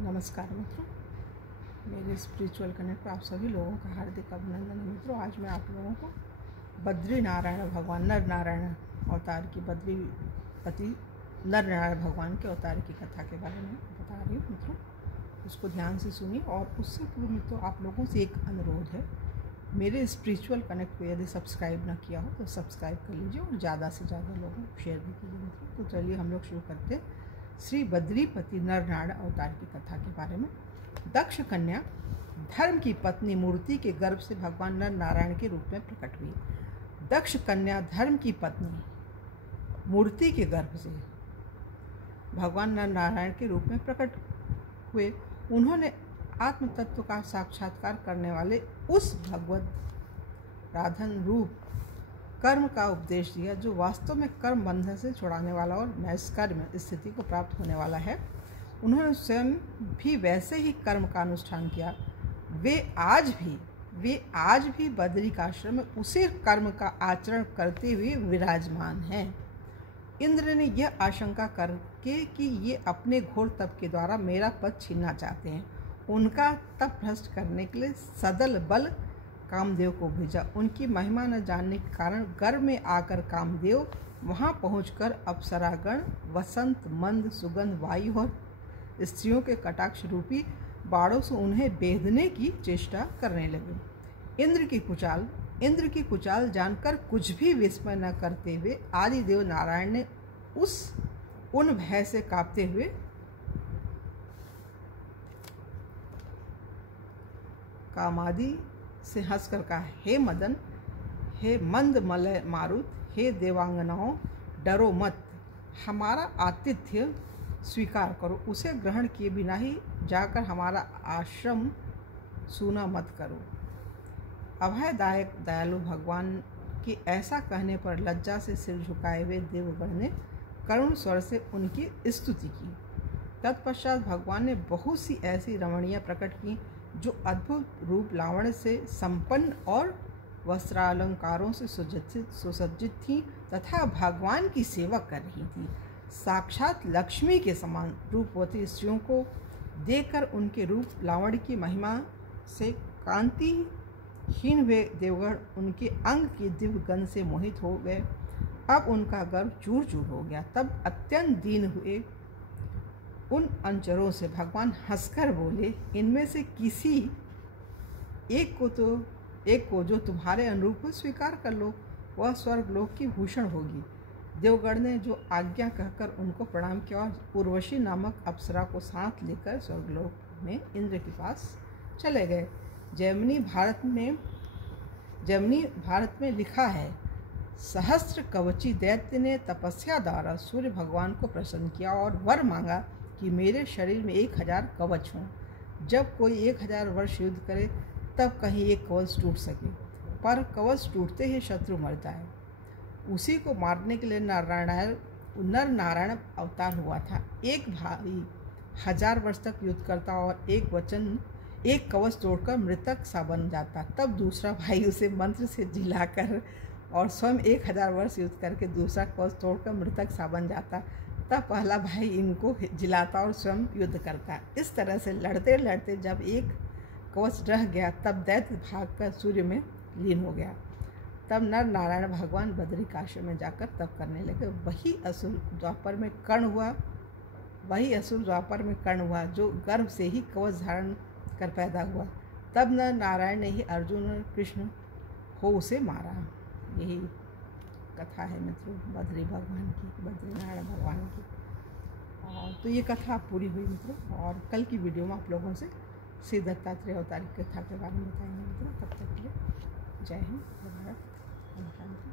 नमस्कार मित्रों, मेरे स्पिरिचुअल कनेक्ट पर आप सभी लोगों का हार्दिक अभिनंदन है। मित्रों, आज मैं आप लोगों को बद्री नारायण भगवान नर नारायण अवतार की बद्रीपति नर नारायण भगवान के अवतार की कथा के बारे में बता रही हूँ। मित्रों, उसको ध्यान से सुनिए। और उससे पूर्व मित्रों, आप लोगों से एक अनुरोध है, मेरे स्पिरिचुअल कनेक्ट को यदि सब्सक्राइब ना किया हो तो सब्सक्राइब कर लीजिए और ज़्यादा से ज़्यादा लोगों को शेयर भी कीजिए। मित्रों, तो चलिए हम लोग शुरू करते हैं श्री बद्रीपति नर नारायण अवतार की कथा के बारे में। दक्ष कन्या धर्म की पत्नी मूर्ति के गर्भ से भगवान नर नारायण के रूप में प्रकट हुई। दक्ष कन्या धर्म की पत्नी मूर्ति के गर्भ से भगवान नर नारायण के रूप में प्रकट हुए। उन्होंने आत्म तत्व का साक्षात्कार करने वाले उस भगवत राधन रूप कर्म का उपदेश दिया जो वास्तव में कर्म बंधन से छुड़ाने वाला और नैष्कर्म्य स्थिति को प्राप्त होने वाला है। उन्होंने स्वयं भी वैसे ही कर्म का अनुष्ठान किया। वे आज भी बद्रिकाश्रम में उसी कर्म का आचरण करते हुए विराजमान हैं। इंद्र ने यह आशंका करके कि ये अपने घोर तप के द्वारा मेरा पद छीनना चाहते हैं, उनका तप भ्रष्ट करने के लिए सदल बल कामदेव को भेजा। उनकी महिमा न जानने के कारण गर्भ में आकर कामदेव वहां पहुंचकर अप्सरागण, वसंत, मंद, सुगंध वायु और स्त्रियों के कटाक्ष रूपी बाणों से उन्हें बेधने की चेष्टा करने लगे। इंद्र की कुचाल जानकर कुछ भी विस्मय न करते हुए आदिदेव नारायण ने उन भय से कांपते हुए कामादि से हंसकर कहा, हे मदन, हे मंद मलय मारुत, हे देवांगनाओं, डरो मत, हमारा आतिथ्य स्वीकार करो। उसे ग्रहण किए बिना ही जाकर हमारा आश्रम सूना मत करो। अभयदायक दयालु भगवान के ऐसा कहने पर लज्जा से सिर झुकाए हुए देवगण ने करुण स्वर से उनकी स्तुति की। तत्पश्चात भगवान ने बहुत सी ऐसी रमणियाँ प्रकट की जो अद्भुत रूप लावण्य से संपन्न और वस्त्रालंकारों से सुसज्जित थीं तथा भगवान की सेवा कर रही थीं। साक्षात लक्ष्मी के समान रूपवती स्त्रियों को देखकर उनके रूप लावण्य की महिमा से कांतिहीन हुए देवगण उनके अंग की दिव्य गंध से मोहित हो गए। अब उनका गर्व चूर चूर हो गया। तब अत्यंत दीन हुए उन अंचरों से भगवान हंसकर बोले, इनमें से किसी एक को जो तुम्हारे अनुरूप स्वीकार कर लो, वह स्वर्गलोक की भूषण होगी। देवगण ने जो आज्ञा कहकर उनको प्रणाम किया और उर्वशी नामक अप्सरा को साथ लेकर स्वर्गलोक में इंद्र के पास चले गए। जैमिनी भारत में लिखा है, सहस्त्र कवची दैत्य ने तपस्या द्वारा सूर्य भगवान को प्रसन्न किया और वर मांगा कि मेरे शरीर में 1000 कवच हों। जब कोई 1000 वर्ष युद्ध करे तब कहीं एक कवच टूट सके, पर कवच टूटते ही शत्रु मर जाए। उसी को मारने के लिए नर नारायण अवतार हुआ था। एक भाई 1000 वर्ष तक युद्ध करता और एक कवच तोड़कर मृतक सा बन जाता। तब दूसरा भाई उसे मंत्र से जिलाकर और स्वयं 1000 वर्ष युद्ध करके दूसरा कवच तोड़कर मृतक सा बन जाता। तब पहला भाई इनको जिलाता और स्वयं युद्ध करता। इस तरह से लड़ते लड़ते जब एक कवच रह गया तब दैत्य भागकर सूर्य में लीन हो गया। तब नर नारायण भगवान बद्रिकाश्रम में जाकर तप करने लगे। वही असुर द्वापर में कर्ण हुआ जो गर्भ से ही कवच धारण कर पैदा हुआ। तब नर नारायण ने ही अर्जुन और कृष्ण को उसे मारा। यही कथा है मित्रों बद्री नारायण भगवान की। और तो ये कथा पूरी हुई मित्रों, और कल की वीडियो में आप लोगों से श्री दत्तात्रेय अवतार की कथा के बारे में बताएंगे मित्रों। तब तक के लिए जय हिंद, जय भारत, ओम शांति।